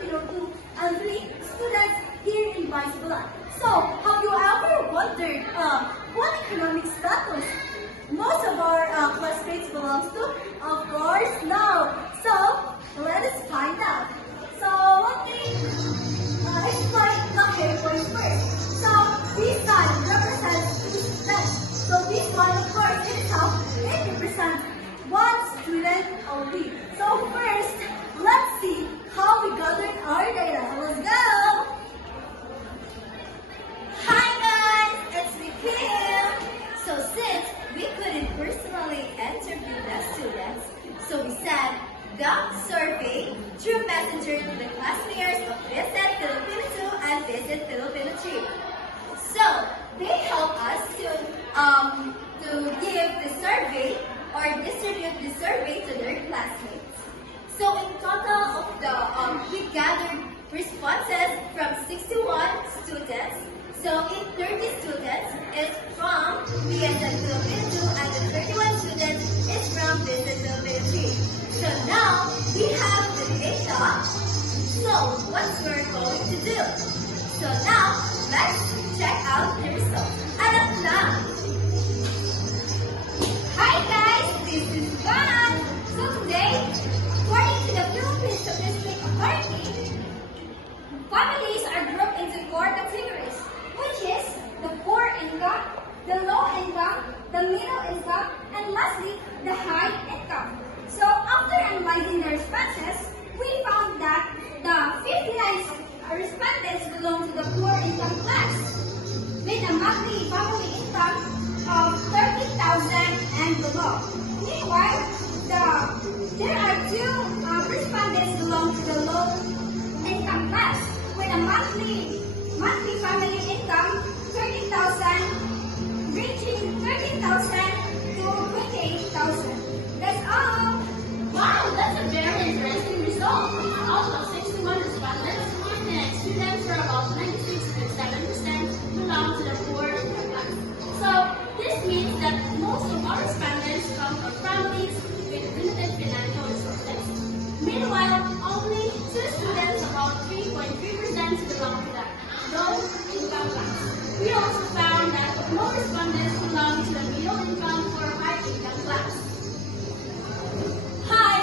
Filipino 2 and 3 students here in Vaisbula. So, have you ever wondered what economic status most of our classmates belongs to? Of course, no. So, let us find out. So, let me explain the hair points first. So, this side represents two students. So, this one, of course, itself, it represents one student only. So, first, let's see how we gathered our data. Let's go! Hi guys, it's me Kim. So since we couldn't personally interview the students, so we sent the survey through messenger to the class leaders of Visit Filipino 2 and Visit Filipino 3. So they help us to give the survey or distribute the survey to their classmates. So in total of the we gathered responses from 61 students. So in 30 students is from VSN Filipino 2 and the 31 students is from Visit Filipino 3. So now we have the data. So what we're going to do? So now let's check out the results. Alam na! Hi guys, this is Ganan. So today, according to the Philippine Statistic Authority, families are grouped into 4 categories, which is the poor income, the low income, the middle income, and lastly, the high income. So after analyzing the responses, we found that the 59 respondents belong to the poor income class, with a monthly family income of 30,000 and below. Meanwhile, there are 2 respondents belong to the low income class, with a monthly family income 30,000, reaching 13,000 to 28,000. That's all. Wow, that's a very interesting result. Out of 61 respondents, 49 students, or about 96.7%, belong to the poor income class. So, this means that most of our respondents come from families with limited financial resources. Meanwhile, only 2 students, about 3.3%, belong to the low income class. We also found that no respondents belong to the middle income or high income class. Hi!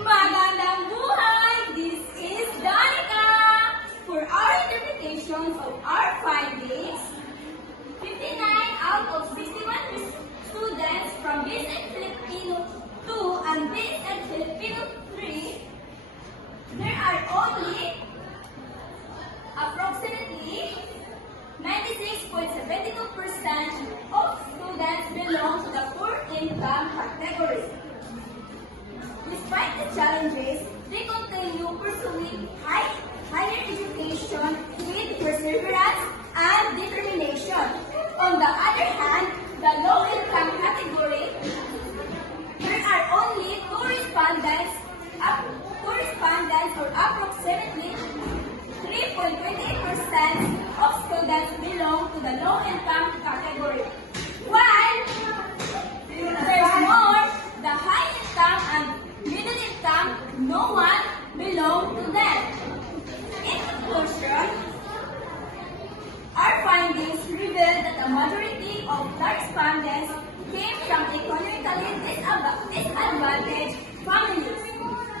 Magandang buhay! This is Danica. For our interpretations of our findings, 59 out of 61 students from Visit Filipino 2 and Visit Filipino 3, there are only approximately 96.72% of students belong to the poor income category. Despite the challenges, they continue pursuing higher education with perseverance and determination. On the other hand, the low income category, there are only 2 respondents or approximately 3.28% of students belong to the low income category. While there's more, the high income and middle income, no one belong to them. In conclusion, our findings reveal that the majority of the respondents came from economically disadvantaged families.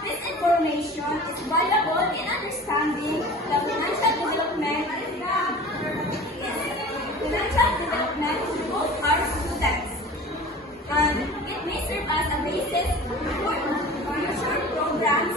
This information is valuable in understanding the financial development of our students, and it may serve as a basis for future programs